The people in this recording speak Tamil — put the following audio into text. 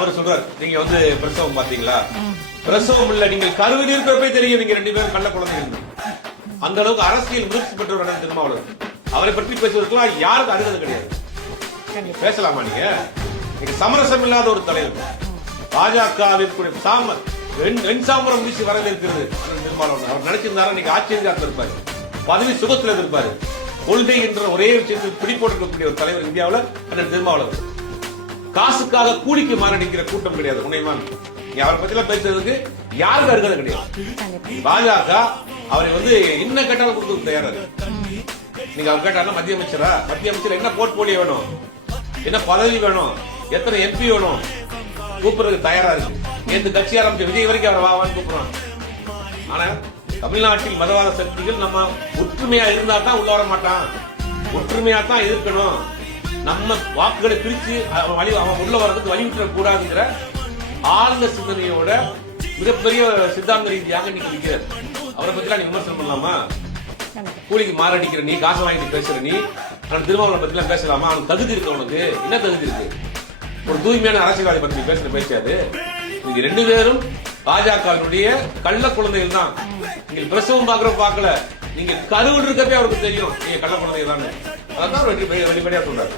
அவர் சொல்றாரு, நீங்க பிரசவம் பாத்தீங்களா? பிரசவம் இல்ல, நீங்கள் கருவில் இருக்கிறப்ப தெரியும் நீங்க 2 பேரும் கள்ள குழந்தைகள். அந்த அளவுக்கு அரசியல் முயற்சி பெற்றவர் திருமாவளவன். அவரை பற்றி பேசுவதற்கெல்லாம் யாருக்கு அருகதை கிடையாது. பேசலாமா நீங்க? சமரசம் இல்லாத ஒரு தலைவர். பாஜகவிற்குரிய வெண் சாமரம் வீசி வரவேற்கிறது திருமாவளவன். அவர் நினைச்சிருந்தாரா நீங்க ஆச்சரியத்தில் இருப்பாரு, பதவி சுகத்தில் இருப்பாரு. கொள்கை என்ற ஒரே விஷயத்தில் பிடிப்போட்டிருக்கக்கூடிய ஒரு தலைவர் இந்தியாவில் அண்ணன் திருமாவளவன். காசுக்காக கூலிக்கு மாரடிக்கிற கூட்டம் கிடையாது. உண்மையான் அவரை பத்தி பேசுறதுக்கு யாருக்கு அருகதை கிடையாது. பாஜக அவரை என்ன கேட்டாலும் கொடுக்க தயாரா இருக்கு. நீங்க அவர் கேட்டாலும் மத்திய அமைச்சர் என்ன போர்ட்போலியோ வேணும், என்ன பதவி வேணும், எத்தனை எம்பி வேணும் கூப்பிடுறதுக்கு தயாரா இருக்கு. நேற்று கட்சி ஆரம்பிச்ச விஜய் வரைக்கும் அவர் வாவான்னு கூப்பிடுறான். ஆனா தமிழ்நாட்டில் மதவாத சக்திகள் நம்ம ஒற்றுமையா இருந்தா தான் உள்ள வர மாட்டான், ஒற்றுமையா தான் எதிர்க்கணும், நம்ம வாக்குகளை பிரிச்சு அவன் உள்ள வர்றதுக்கு வழிவிட்டுற கூடாதுங்கிற ஆழ்ந்த சிந்தனையோட மிகப்பெரிய சித்தாந்த ரீதியாக நீங்க நிற்கிறார். அவரை பத்தி நீ விமர்சனம் பண்ணலாமா? கூலிக்கு மாரடிக்கிற நீ, காசு வாங்கிட்டு பேசுற நீ, திருமாவளவன் பத்தி எல்லாம் பேசலாமா? அவனுக்கு தகுதி இருக்கு. அவனுக்கு என்ன தகுதி இருக்கு? ஒரு தூய்மையான அரசியல்வாதி பத்தி பேசுற பேசாது. நீங்க 2 பேரும் பாஜகவினுடைய கள்ள குழந்தைகள் தான். நீங்க பிரசவம் பார்க்கல, நீங்க கருவில் இருக்கப்பே அவருக்கு தெரியும் நீங்க கள்ள குழந்தைகள் தான். அதான் வெளிப்படையா சொல்றாரு.